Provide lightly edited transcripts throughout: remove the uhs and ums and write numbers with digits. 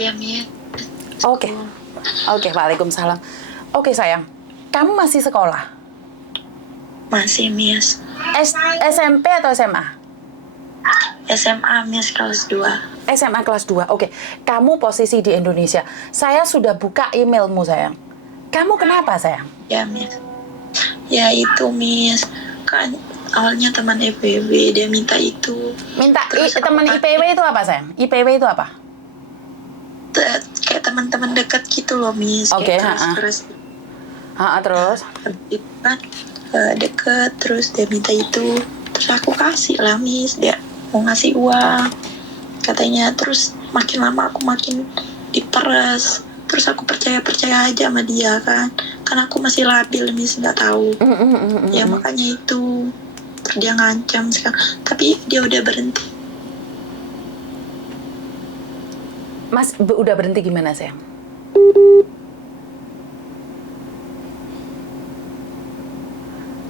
Ya, Miss. Oke. Oke, Waalaikumsalam. Oke, sayang. Kamu masih sekolah? Masih, Miss. SMP atau SMA? SMA, Miss, kelas 2. SMA kelas 2. Oke. Kamu posisi di Indonesia. Saya sudah buka emailmu, sayang. Kamu kenapa, sayang? Ya, Miss. Ya, itu, Miss. Kan awalnya teman IPB, dia minta itu. Minta Terus teman aku IPW itu apa, sayang? IPW itu apa? kayak teman-teman dekat gitu loh, Miss. Oke, Kayak keras-keras. terus? Itu kan deket, terus dia minta itu. Terus aku kasih lah, Miss. Dia mau ngasih uang. Katanya, terus makin lama aku makin diperes. Terus aku percaya aja sama dia kan. Kan aku masih labil, Miss, nggak tahu. Ya makanya itu. Terus dia ngancam sekarang. Tapi dia udah berhenti. Mas, udah berhenti gimana, sayang?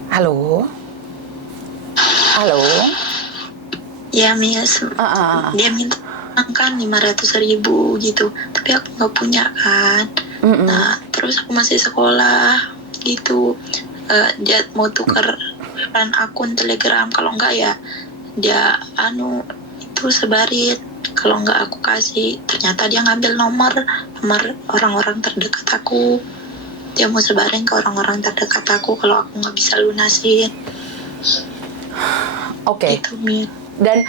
Halo? Halo? Ya, Miss. Dia minta kan 500.000 gitu. Tapi aku nggak punya kan. Nah, terus aku masih sekolah gitu. Dia mau tukar akun Telegram. Kalau enggak ya dia itu sebarin. Kalau enggak aku kasih. Ternyata dia ngambil nomor orang-orang terdekat aku. Dia mau sebarin ke orang-orang terdekat aku kalau aku nggak bisa lunasin. Oke. Gitu, Miss. Dan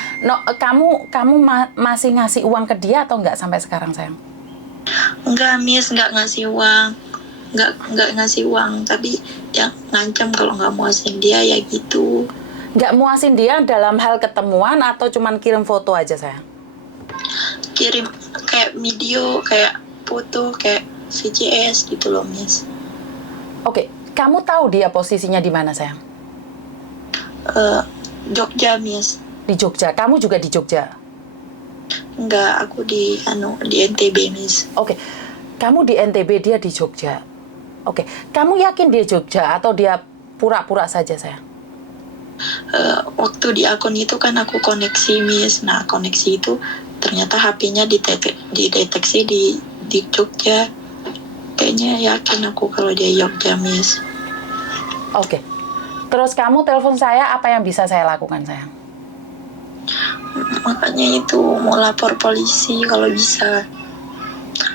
kamu masih ngasih uang ke dia atau enggak sampai sekarang, sayang? Enggak, Miss, enggak ngasih uang. Enggak ngasih uang, tapi yang ngancam kalau nggak muasin dia ya gitu. Nggak muasin dia dalam hal ketemuan atau cuman kirim foto aja, sayang? Kirim kayak video, kayak foto, kayak VCS gitu loh, Miss. Oke, kamu tahu dia posisinya di mana, sayang? Jogja, Miss. Di Jogja. Kamu juga di Jogja? Enggak, aku di NTB, Miss. Oke. Kamu di NTB, dia di Jogja. Oke. Kamu yakin dia Jogja atau dia pura-pura saja, sayang? Waktu di akun itu kan aku koneksi, Miss. Nah, koneksi itu ternyata HP-nya dideteksi di Jogja. Kayaknya yakin aku kalau dia Jogja, Miss. Oke. Terus kamu telepon saya, apa yang bisa saya lakukan, sayang? Makanya itu mau lapor polisi kalau bisa.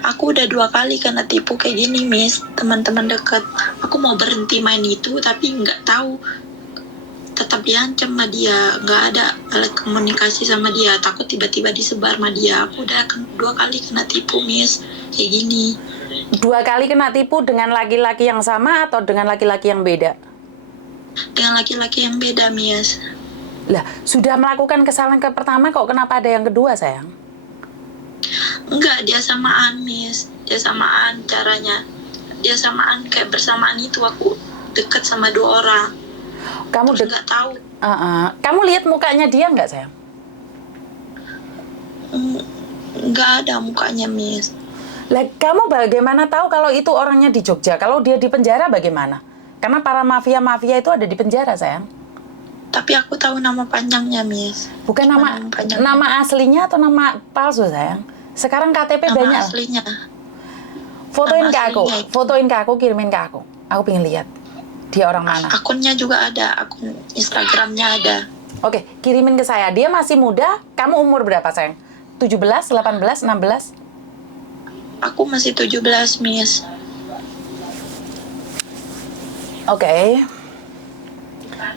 Aku udah 2 kali kena tipu kayak gini, Miss. Teman-teman dekat. Aku mau berhenti main itu tapi nggak tahu. Tetap diancam sama dia. Nggak ada alat komunikasi sama dia. Takut tiba-tiba disebar sama dia. Aku udah 2 kali kena tipu, Miss. Kayak gini. 2 kali kena tipu dengan laki-laki yang sama atau dengan laki-laki yang beda? Dengan laki-laki yang beda, Miss. Lah, sudah melakukan kesalahan ke pertama kok kenapa ada yang kedua, sayang? Enggak, dia samaan, Miss. Dia samaan caranya. Dia samaan kayak bersamaan itu aku deket sama 2 orang. Kamu nggak tahu. Kamu lihat mukanya dia nggak, sayang? Nggak ada mukanya, Miss. Lah, kamu bagaimana tahu kalau itu orangnya di Jogja? Kalau dia di penjara bagaimana? Karena para mafia-mafia itu ada di penjara, sayang. Tapi aku tahu nama panjangnya, Miss. Bukan nama aslinya atau nama palsu, sayang? Sekarang KTP nama banyak. Aslinya. Fotoin ke aku, kirimin ke aku. Aku pengen lihat dia orang mana. Akunnya juga ada, akun Instagramnya ada. Oke, kirimin ke saya. Dia masih muda. Kamu umur berapa, sayang? 17, 18, 16? Aku masih 17, Miss. Oke.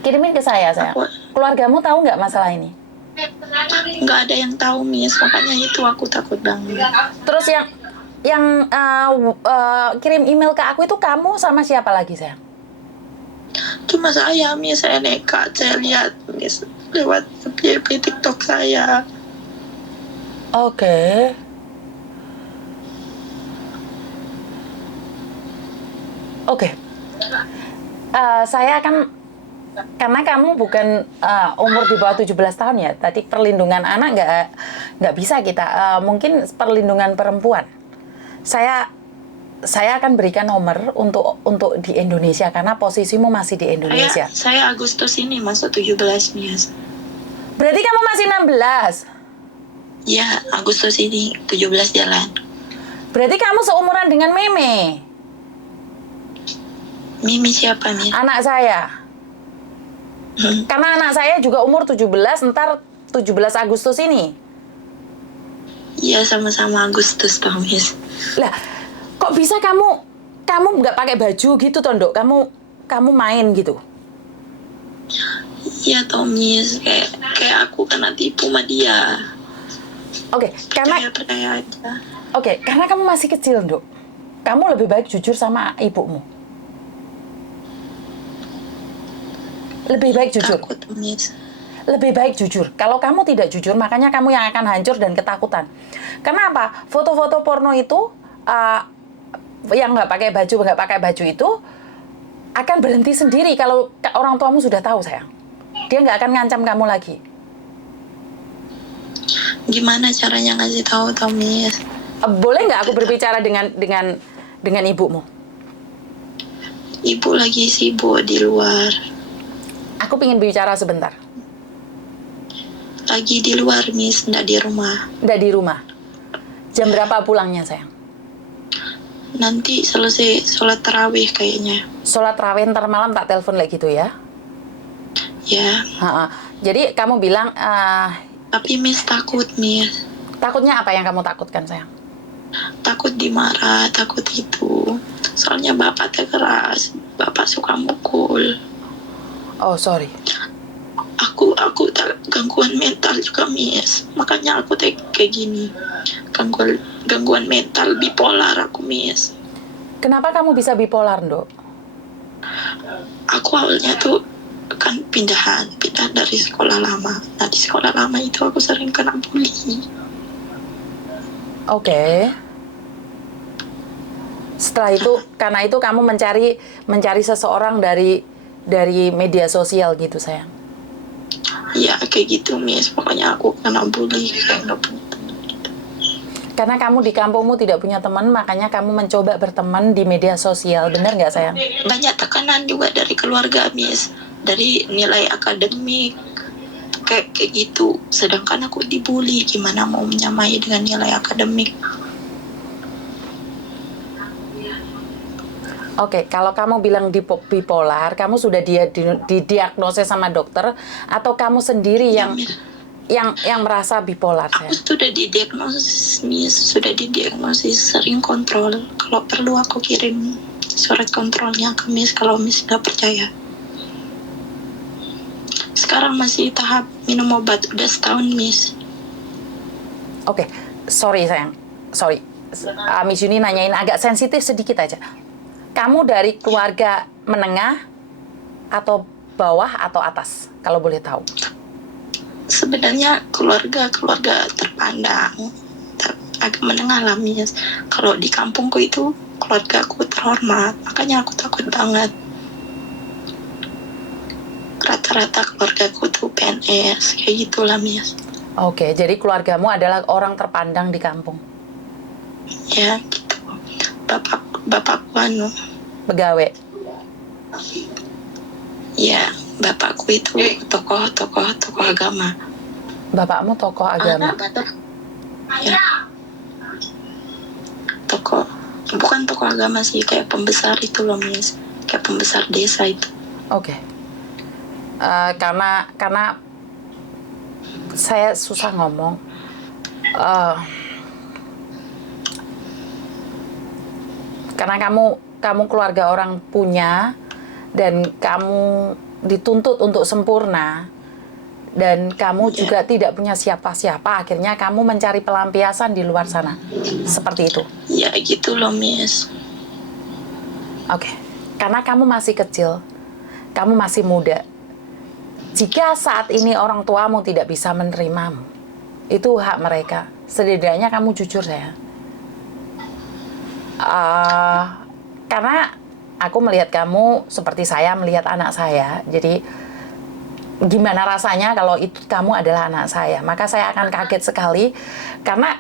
Kirimin ke saya, sayang. Keluargamu tahu nggak masalah ini? Nggak ada yang tahu, Miss. Makanya itu aku takut banget. Terus yang kirim email ke aku itu kamu sama siapa lagi, sayang? Cuma saya, Miss. Saya nekat. Saya lihat, Miss, lewat FYP TikTok saya. Oke. Saya akan, karena kamu bukan umur di bawah 17 tahun ya, tadi perlindungan anak nggak bisa kita, mungkin perlindungan perempuan. Saya akan berikan nomor untuk di Indonesia karena posisimu masih di Indonesia. Saya Agustus ini masuk 17, Miss. Berarti kamu masih 16? Ya, Agustus ini 17 jalan. Berarti kamu seumuran dengan Meme, Mimi siapa nih? anak saya. Karena anak saya juga umur 17, ntar 17 Agustus ini. Iya, sama-sama Agustus toh, Miss. Lah, kok bisa kamu nggak pakai baju gitu, Tondok? Kamu main gitu? Iya toh, Miss. Kayak aku kena tipu sama dia. Oke, karena Percaya aja. karena kamu masih kecil, Dok. Kamu lebih baik jujur sama ibumu. Lebih baik jujur. Takut, Miss. Lebih baik jujur. Kalau kamu tidak jujur, makanya kamu yang akan hancur dan ketakutan. Kenapa? Foto-foto porno itu yang nggak pakai baju itu akan berhenti sendiri kalau orang tuamu sudah tahu, sayang. Dia nggak akan ngancam kamu lagi. Gimana caranya ngasih tahu, Miss? Boleh nggak aku berbicara dengan ibumu? Ibu lagi sibuk di luar. Aku ingin bicara sebentar. Lagi di luar, Miss, nggak di rumah. Nggak di rumah. Jam berapa pulangnya, sayang? Nanti selesai sholat tarawih kayaknya. Sholat tarawih ntar malam tak telepon lagi gitu ya? Ya. Jadi kamu bilang, Tapi Miss takut, Miss. takutnya apa yang kamu takutkan, sayang? Takut dimarah, takut itu. Soalnya bapaknya keras, bapak suka mukul. Oh, sorry. Aku tak gangguan mental juga, Miss. Makanya aku kayak gini. Gangguan mental, bipolar aku, Miss. Kenapa kamu bisa bipolar, Dok? Aku awalnya tuh kan pindah dari sekolah lama. Nah, di sekolah lama itu aku sering kena bully. Oke. Setelah itu, karena itu kamu mencari seseorang dari media sosial gitu, sayang. Ya kayak gitu, Miss. Pokoknya aku kena bully kayak nggak punya teman gitu. Karena kamu di kampungmu tidak punya teman, makanya kamu mencoba berteman di media sosial. Benar nggak, sayang? Banyak tekanan juga dari keluarga, Miss. Dari nilai akademik kayak gitu. Sedangkan aku dibully, gimana mau menyamai dengan nilai akademik? Oke, kalau kamu bilang bipolar, kamu sudah didiagnosis sama dokter atau kamu sendiri yang merasa bipolar? Aku sudah didiagnosis, Miss. Sudah didiagnosis, sering kontrol. Kalau perlu aku kirim surat kontrolnya ke Miss kalau Miss nggak percaya. Sekarang masih tahap minum obat, udah setahun, Miss. Oke, sorry sayang, sorry. Miss Yuni nanyain agak sensitif sedikit aja. Kamu dari keluarga menengah atau bawah atau atas, kalau boleh tahu? Sebenarnya keluarga terpandang, agak menengah lah, Miss. Kalau di kampungku itu keluarga aku terhormat, makanya aku takut banget. Rata-rata keluarga aku tuh PNS, kayak gitulah, Miss. Oke, jadi keluargamu adalah orang terpandang di kampung? Ya, gitu. Bapakku Pegawai? Ya, bapakku itu tokoh agama. Bapakmu tokoh agama? Ya. Bukan tokoh agama sih, kayak pembesar itu loh, Miss. Kayak pembesar desa itu. Oke. Karena saya susah ngomong. Karena kamu keluarga orang punya dan kamu dituntut untuk sempurna dan kamu juga tidak punya siapa-siapa, akhirnya kamu mencari pelampiasan di luar sana. Seperti itu. Ya gitu loh, Miss. Oke. Karena kamu masih kecil, kamu masih muda. Jika saat ini orang tuamu tidak bisa menerimamu, itu hak mereka. Setidaknya kamu jujur, saya. Karena aku melihat kamu seperti saya melihat anak saya. Jadi gimana rasanya kalau itu kamu adalah anak saya? Maka saya akan kaget sekali karena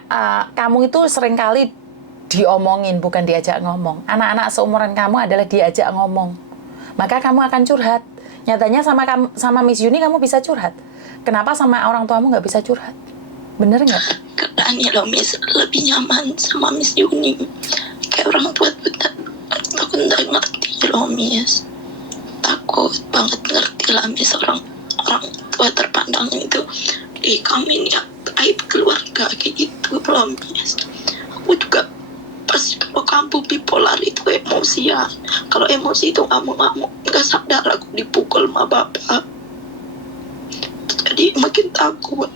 kamu itu seringkali diomongin, bukan diajak ngomong. Anak-anak seumuran kamu adalah diajak ngomong. Maka kamu akan curhat. Nyatanya sama Miss Yuni kamu bisa curhat. Kenapa sama orang tuamu nggak bisa curhat? Bener nggak? Karena ini loh Miss, lebih nyaman sama Miss Yuni. Kayak orang tua tuh takut nggak ngerti loh Miss. Takut banget ngerti lah Miss, orang tua terpandang itu. Kami ini aib keluarga kayak gitu loh Miss. Aku juga pas kalau kampung bipolar itu emosian. Kalau emosi itu ngamuk-ngamuk, nggak sadar aku dipukul sama bapak. Jadi makin takut.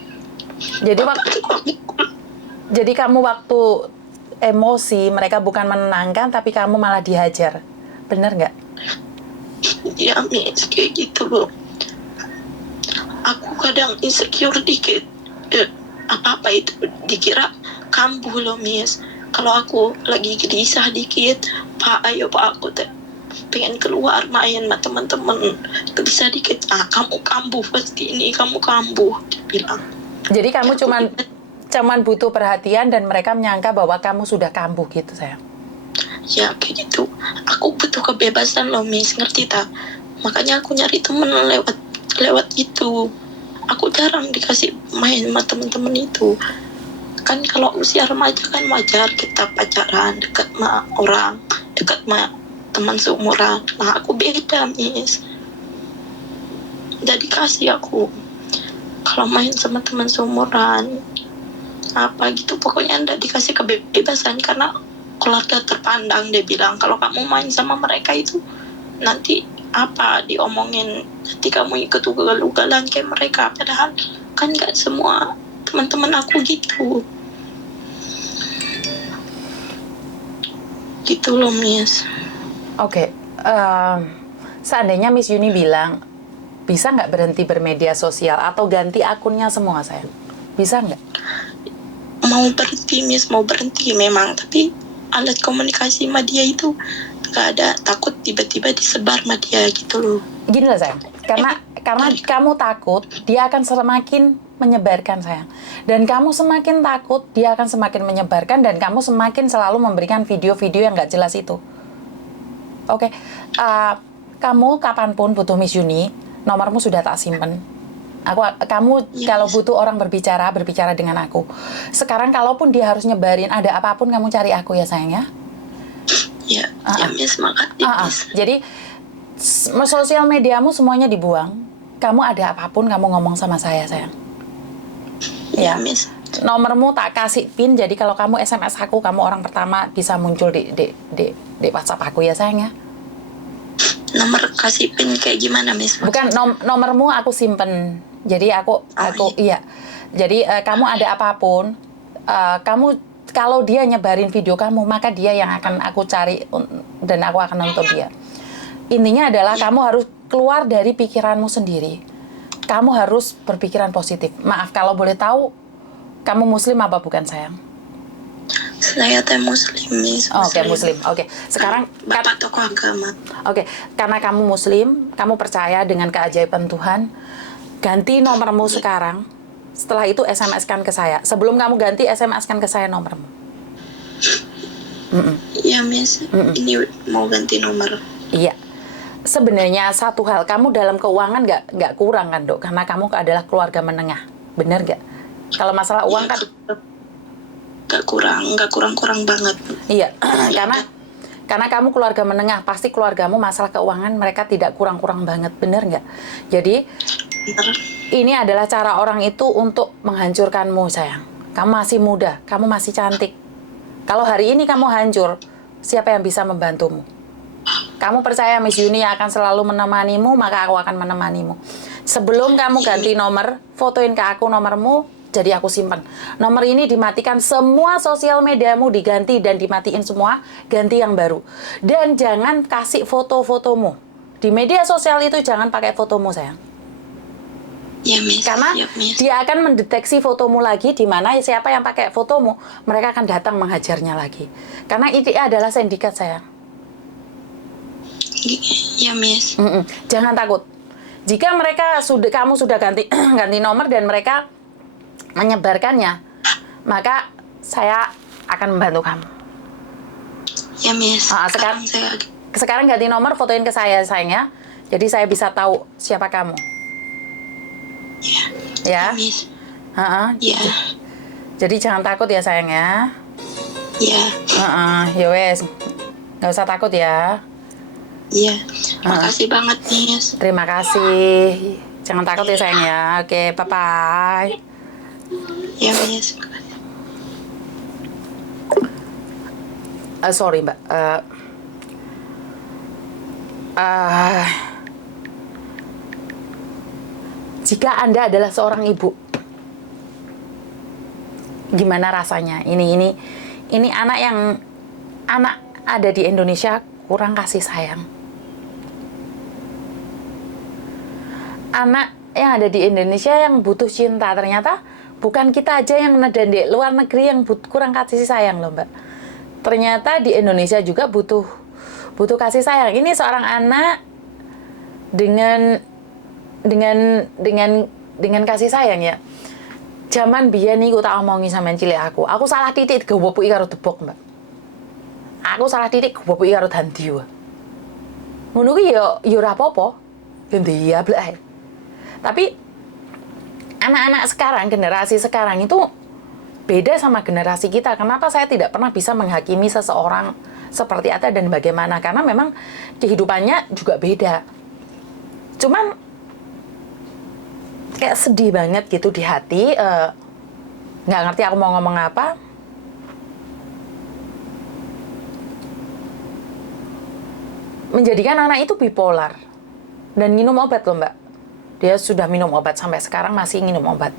Jadi kamu waktu emosi mereka bukan menenangkan tapi kamu malah dihajar, bener nggak? Ya Miss, kayak gitu loh. Aku kadang insecure dikit, apa-apa itu dikira kambuh loh Miss. Kalau aku lagi gelisah dikit, Pak ayo Pak aku pengen keluar main sama teman-teman, gelisah dikit, kamu kambuh pasti ini, kamu kambuh, bilang. Jadi kamu cuman butuh perhatian dan mereka menyangka bahwa kamu sudah kambuh gitu sayang. Ya kayak gitu. Aku butuh kebebasan loh Miss, ngerti tak? Makanya aku nyari temen lewat itu. Aku jarang dikasih main sama temen-temen itu. Kan kalau usia remaja kan wajar kita pacaran, dekat sama orang, dekat sama teman seumuran. Nah aku beda Miss. Jadi kasih aku kalau main sama teman seumuran apa gitu, pokoknya ndak dikasih kebebasan karena keluarga terpandang. Dia bilang kalau kamu main sama mereka itu nanti apa diomongin, nanti kamu ikut ugal-ugalan kayak mereka. Padahal kan nggak semua teman-teman aku gitu loh Miss. Oke, seandainya Miss Yuni bilang bisa nggak berhenti bermedia sosial atau ganti akunnya semua sayang, bisa nggak? Mau berhenti Miss, mau berhenti memang, tapi alat komunikasi sama dia itu nggak ada, takut tiba-tiba disebar sama dia gitu loh. Gini lah sayang, karena kamu takut dia akan semakin menyebarkan sayang, dan kamu semakin takut dia akan semakin menyebarkan, dan kamu semakin selalu memberikan video-video yang nggak jelas itu. Oke, kamu kapanpun butuh Miss Yuni, nomormu sudah tak simpen. Kamu kalau butuh orang berbicara dengan aku. Sekarang kalaupun dia harus nyebarin ada apapun, kamu cari aku ya sayang ya. Ya, ya Miss, makasih Miss. Jadi sosial mediamu semuanya dibuang. Kamu ada apapun kamu ngomong sama saya sayang. Ya Miss. Nomormu tak kasih pin, jadi kalau kamu SMS aku, kamu orang pertama bisa muncul di WhatsApp aku ya sayang ya. Nomor kasih pin kayak gimana Miss? Bukan, nomormu aku simpen. Jadi iya. Jadi kamu ada apapun, kamu kalau dia nyebarin video kamu, maka dia yang akan aku cari dan aku akan nonton dia. Intinya adalah kamu harus keluar dari pikiranmu sendiri. Kamu harus berpikiran positif. Maaf kalau boleh tahu, kamu Muslim apa bukan sayang? Saya Muslim Miss. Oke, Muslim. Oke. Sekarang Bapak tokoh agama. Oke, karena kamu Muslim, kamu percaya dengan keajaiban Tuhan. Ganti nomormu sekarang. Setelah itu SMS-kan ke saya. Sebelum kamu ganti, SMS-kan ke saya nomormu. Iya Miss. Ini mau ganti nomor. Iya. Sebenarnya satu hal, kamu dalam keuangan nggak kurang kan Dok? Karena kamu adalah keluarga menengah. Bener nggak? Kalau masalah uang kan nggak kurang banget. Iya, karena kamu keluarga menengah, pasti keluargamu masalah keuangan mereka tidak kurang banget, bener nggak? Jadi ini adalah cara orang itu untuk menghancurkanmu sayang. Kamu masih muda, kamu masih cantik. Kalau hari ini kamu hancur, siapa yang bisa membantumu? Kamu percaya Miss Yuni akan selalu menemanimu, maka aku akan menemanimu. Sebelum kamu ganti nomor, fotoin ke aku nomormu, jadi aku simpan. Nomor ini dimatikan, semua sosial mediamu diganti dan dimatiin semua, ganti yang baru. Dan jangan kasih foto-fotomu. Di media sosial itu jangan pakai fotomu sayang. Ya, Miss. Karena dia akan mendeteksi fotomu lagi, di mana siapa yang pakai fotomu, mereka akan datang menghajarnya lagi. Karena ini adalah sindikat sayang. Ya, Miss. Jangan takut. Jika kamu sudah ganti nomor dan mereka menyebarkannya, maka saya akan membantu kamu. Ya, Miss. Sekarang ganti nomor, fotoin ke saya sayang ya. Jadi saya bisa tahu siapa kamu. Ya. Ya. Miss. Ya. Jadi jangan takut ya sayang ya. Iya. Ya wes, nggak usah takut ya. Iya. Makasih banget nih. Terima kasih. Jangan takut ya sayang ya. Oke, bye-bye. Ya Miss. Sorry Mbak. Jika Anda adalah seorang ibu, gimana rasanya? Ini anak ada di Indonesia kurang kasih sayang. Anak yang ada di Indonesia yang butuh cinta, ternyata bukan kita aja yang ada di luar negeri yang kurang kasih sayang loh Mbak. Ternyata di Indonesia juga butuh kasih sayang. Ini seorang anak dengan kasih sayang ya. Zaman biyen niku tak omongi sampean cilik aku salah titik digowoki karo debok, Mbak. Aku salah titik digowoki karo dandi wae. Ngono ki ya ora apa-apa. Ya blek ae. Tapi anak-anak sekarang, generasi sekarang itu beda sama generasi kita. Kenapa saya tidak pernah bisa menghakimi seseorang seperti apa dan bagaimana? Karena memang kehidupannya juga beda. Cuman kayak sedih banget gitu di hati, nggak ngerti aku mau ngomong apa. Menjadikan anak itu bipolar dan minum obat loh Mbak. Dia sudah minum obat sampai sekarang masih minum obat.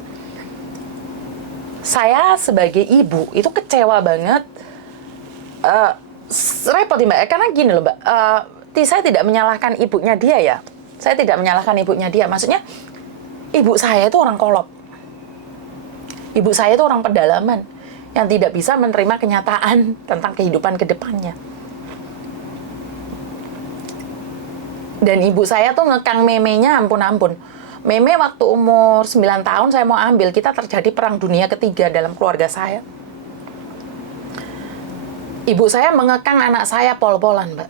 Saya sebagai ibu itu kecewa banget, repot nih Mbak, karena gini loh Mbak, saya tidak menyalahkan ibunya dia ya. Saya tidak menyalahkan ibunya dia, maksudnya ibu saya itu orang kolot. Ibu saya itu orang pedalaman yang tidak bisa menerima kenyataan tentang kehidupan ke depannya. Dan ibu saya tuh ngekang memenya ampun-ampun. Meme waktu umur 9 tahun saya mau ambil, kita terjadi perang dunia ketiga dalam keluarga saya. Ibu saya mengekang anak saya pol-polan, Mbak.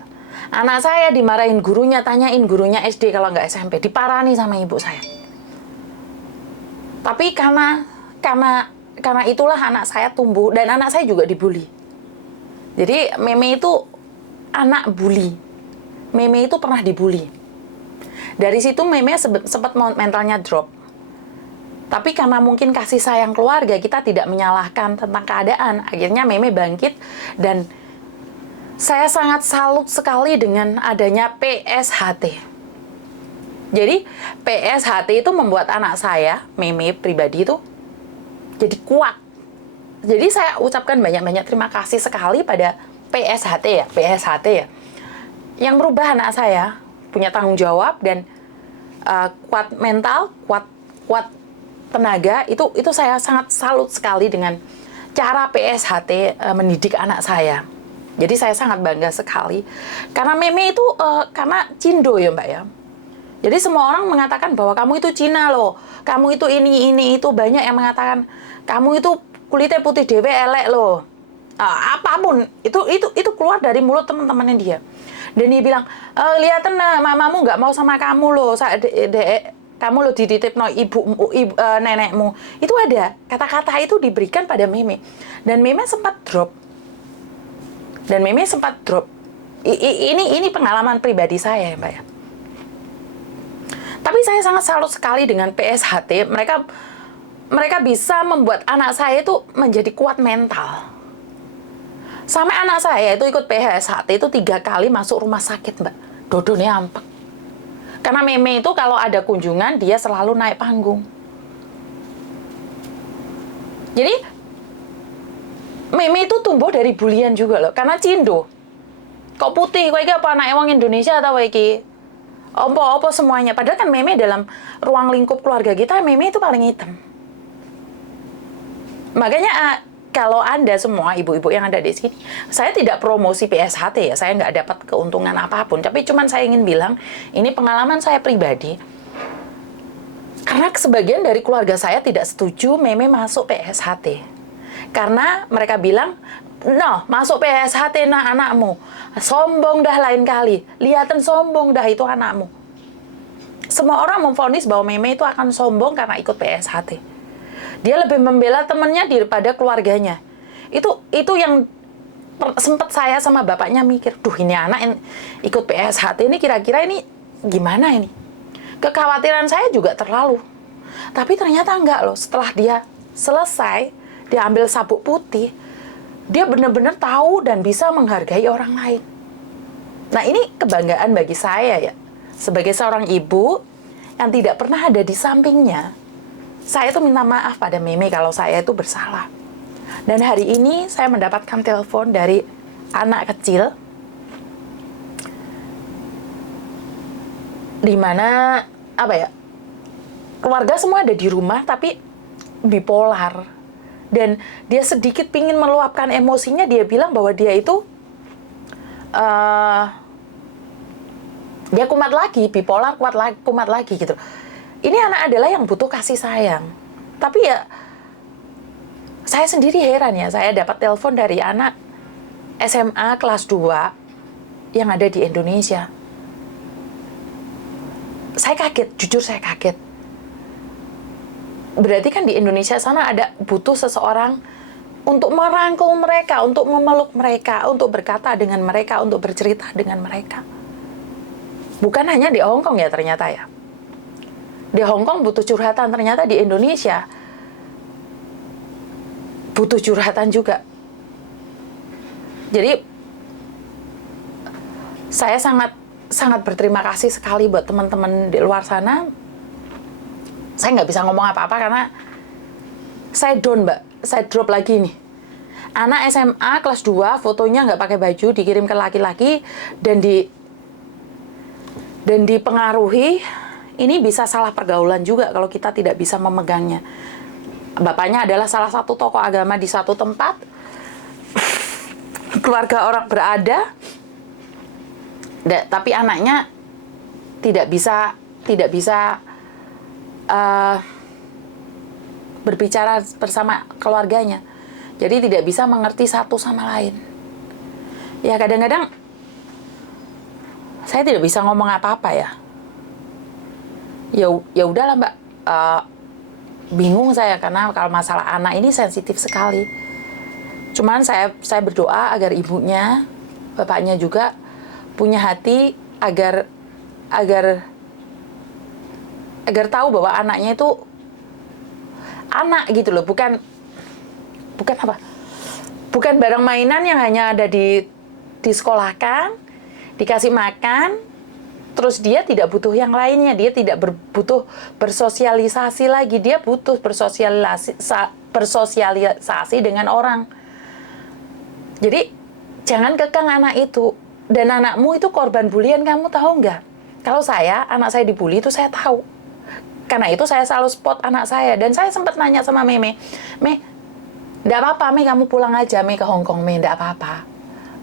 Anak saya dimarahin gurunya, tanyain gurunya SD kalau nggak SMP, diparani sama ibu saya. Tapi karena itulah anak saya tumbuh, dan anak saya juga dibully. Jadi Meme itu anak bully. Meme itu pernah dibully. Dari situ Meme sempat mentalnya drop. Tapi karena mungkin kasih sayang keluarga, kita tidak menyalahkan tentang keadaan. Akhirnya Meme bangkit, dan saya sangat salut sekali dengan adanya PSHT. Jadi PSHT itu membuat anak saya, Meme pribadi itu, jadi kuat. Jadi saya ucapkan banyak-banyak terima kasih sekali pada PSHT ya. Yang merubah anak saya punya tanggung jawab dan kuat mental, kuat tenaga. Itu saya sangat salut sekali dengan cara PSHT mendidik anak saya. Jadi saya sangat bangga sekali karena Meme itu karena Cindo ya Mbak ya. Jadi semua orang mengatakan bahwa kamu itu Cina loh, kamu itu ini itu, banyak yang mengatakan kamu itu kulitnya putih dewe elek loh. Apapun itu keluar dari mulut teman-temannya dia. Dan dia bilang, lihatin mamamu nggak mau sama kamu loh, kamu lo dititip no ibu nenekmu. Itu ada kata-kata itu diberikan pada Meme, dan Meme sempat drop. Ini pengalaman pribadi saya ya Mbak ya. Tapi saya sangat salut sekali dengan PSHT. Mereka bisa membuat anak saya itu menjadi kuat mental. Sampai anak saya itu ikut PSHT itu 3 kali masuk rumah sakit Mbak. Dodonnya ampek. Karena Meme itu kalau ada kunjungan dia selalu naik panggung. Jadi Meme itu tumbuh dari bulian juga loh. Karena Cindo. Kok putih? Kok ini apa anak wong Indonesia atau iki? Apa semuanya. Padahal kan Meme dalam ruang lingkup keluarga kita, Meme itu paling hitam. Makanya kalau Anda semua ibu-ibu yang ada di sini, saya tidak promosi PSHT ya, saya nggak dapat keuntungan apapun. Tapi cuman saya ingin bilang, ini pengalaman saya pribadi. Karena sebagian dari keluarga saya tidak setuju Meme masuk PSHT. Karena mereka bilang, no, masuk PSHT nah anakmu. Sombong dah lain kali. Lihatin sombong dah itu anakmu. Semua orang memvonis bahwa Meme itu akan sombong karena ikut PSHT. Dia lebih membela temennya daripada keluarganya. Itu yang sempet saya sama bapaknya mikir, duh ini anak ikut PSHT ini kira-kira ini gimana ini? Kekhawatiran saya juga terlalu. Tapi ternyata enggak loh, setelah dia selesai, dia ambil sabuk putih, dia benar-benar tahu dan bisa menghargai orang lain. Nah ini kebanggaan bagi saya ya, sebagai seorang ibu yang tidak pernah ada di sampingnya. Saya tuh minta maaf pada Meme kalau saya itu bersalah. Dan hari ini saya mendapatkan telepon dari anak kecil, di mana apa ya, keluarga semua ada di rumah tapi bipolar, dan dia sedikit pingin meluapkan emosinya. Dia bilang bahwa dia itu dia kumat lagi, bipolar, kumat lagi gitu. Ini anak adalah yang butuh kasih sayang, tapi ya saya sendiri heran ya, saya dapat telepon dari anak SMA kelas 2 yang ada di Indonesia. Saya kaget, jujur saya kaget. Berarti kan di Indonesia sana ada butuh seseorang untuk merangkul mereka, untuk memeluk mereka, untuk berkata dengan mereka, untuk bercerita dengan mereka. Bukan hanya di Hong Kong ya ternyata ya. Di Hong Kong butuh curhatan, ternyata di Indonesia butuh curhatan juga. Jadi saya sangat berterima kasih sekali buat teman-teman di luar sana. Saya nggak bisa ngomong apa-apa karena saya down, Mbak. Saya drop lagi nih. Anak SMA kelas 2, fotonya nggak pakai baju, dikirim ke laki-laki, dan dipengaruhi. Ini bisa salah pergaulan juga kalau kita tidak bisa memegangnya. Bapaknya adalah salah satu tokoh agama di satu tempat, keluarga orang berada, tapi anaknya tidak bisa berbicara bersama keluarganya, jadi tidak bisa mengerti satu sama lain. Ya kadang-kadang saya tidak bisa ngomong apa-apa ya. Ya udahlah Mbak. Bingung saya karena kalau masalah anak ini sensitif sekali. Cuman saya berdoa agar ibunya, bapaknya juga punya hati agar tahu bahwa anaknya itu anak gitu loh, bukan apa? Bukan barang mainan yang hanya ada disekolahkan, dikasih makan, terus dia tidak butuh yang lainnya, dia tidak butuh bersosialisasi lagi, dia butuh bersosialisasi dengan orang. Jadi jangan kekang anak itu. Dan anakmu itu korban bulian, kamu tahu nggak? Kalau anak saya dibully itu saya tahu. Karena itu saya selalu spot anak saya. Dan saya sempat nanya sama Meme, nggak apa-apa Me, kamu pulang aja Me ke Hong Kong Me, nggak apa-apa.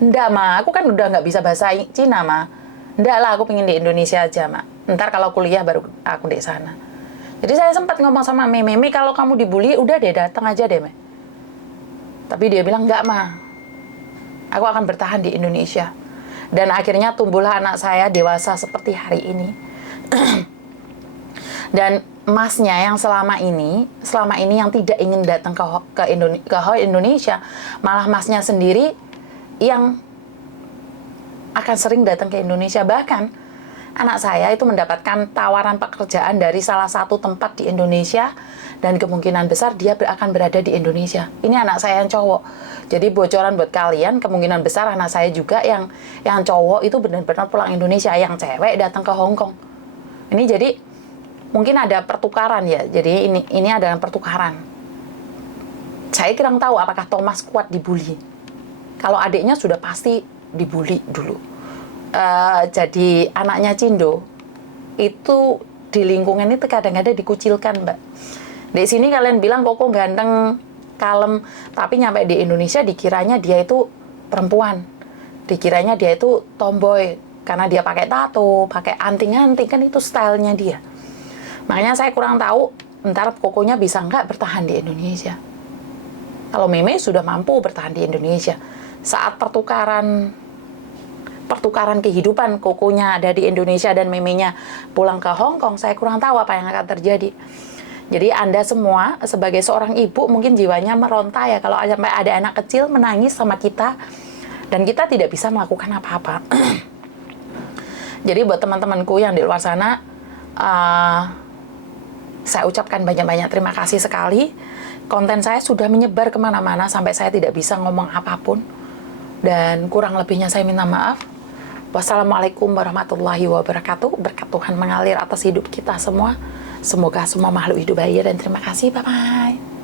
Nggak Ma, aku kan udah nggak bisa bahasa Cina Ma. Nggak lah, aku pengen di Indonesia aja Ma. Ntar kalau kuliah baru aku di sana. Jadi saya sempat ngomong sama Meme, kalau kamu dibully udah deh datang aja deh Me. Tapi dia bilang nggak Ma, aku akan bertahan di Indonesia. Dan akhirnya tumbuhlah anak saya dewasa seperti hari ini. Dan masnya yang selama ini yang tidak ingin datang ke Indonesia, malah masnya sendiri yang akan sering datang ke Indonesia. Bahkan anak saya itu mendapatkan tawaran pekerjaan dari salah satu tempat di Indonesia, dan kemungkinan besar dia akan berada di Indonesia. Ini anak saya yang cowok. Jadi bocoran buat kalian, kemungkinan besar anak saya juga yang cowok itu benar-benar pulang Indonesia, yang cewek datang ke Hong Kong. Ini jadi mungkin ada pertukaran ya. Jadi ini adalah pertukaran. Saya kurang tahu apakah Thomas kuat dibully. Kalau adiknya sudah pasti dibully dulu. Jadi anaknya Cindo itu di lingkungan itu kadang-kadang dikucilkan, Mbak. Di sini kalian bilang Koko ganteng, kalem, tapi nyampe di Indonesia dikiranya dia itu perempuan. Dikiranya dia itu tomboy karena dia pakai tato, pakai anting-anting, kan itu stylenya dia. Makanya saya kurang tahu ntar Kokonya bisa nggak bertahan di Indonesia. Kalau Meme sudah mampu bertahan di Indonesia. Saat pertukaran kehidupan, Kokonya ada di Indonesia dan Memenya pulang ke Hong Kong, saya kurang tahu apa yang akan terjadi. Jadi Anda semua sebagai seorang ibu mungkin jiwanya meronta ya kalau sampai ada anak kecil menangis sama kita dan kita tidak bisa melakukan apa-apa. Jadi buat teman-temanku yang di luar sana, saya ucapkan banyak-banyak terima kasih sekali. Konten saya sudah menyebar kemana-mana sampai saya tidak bisa ngomong apapun. Dan kurang lebihnya saya minta maaf. Wassalamualaikum warahmatullahi wabarakatuh. Berkat Tuhan mengalir atas hidup kita semua. Semoga semua makhluk hidup bahagia dan terima kasih. Bye-bye.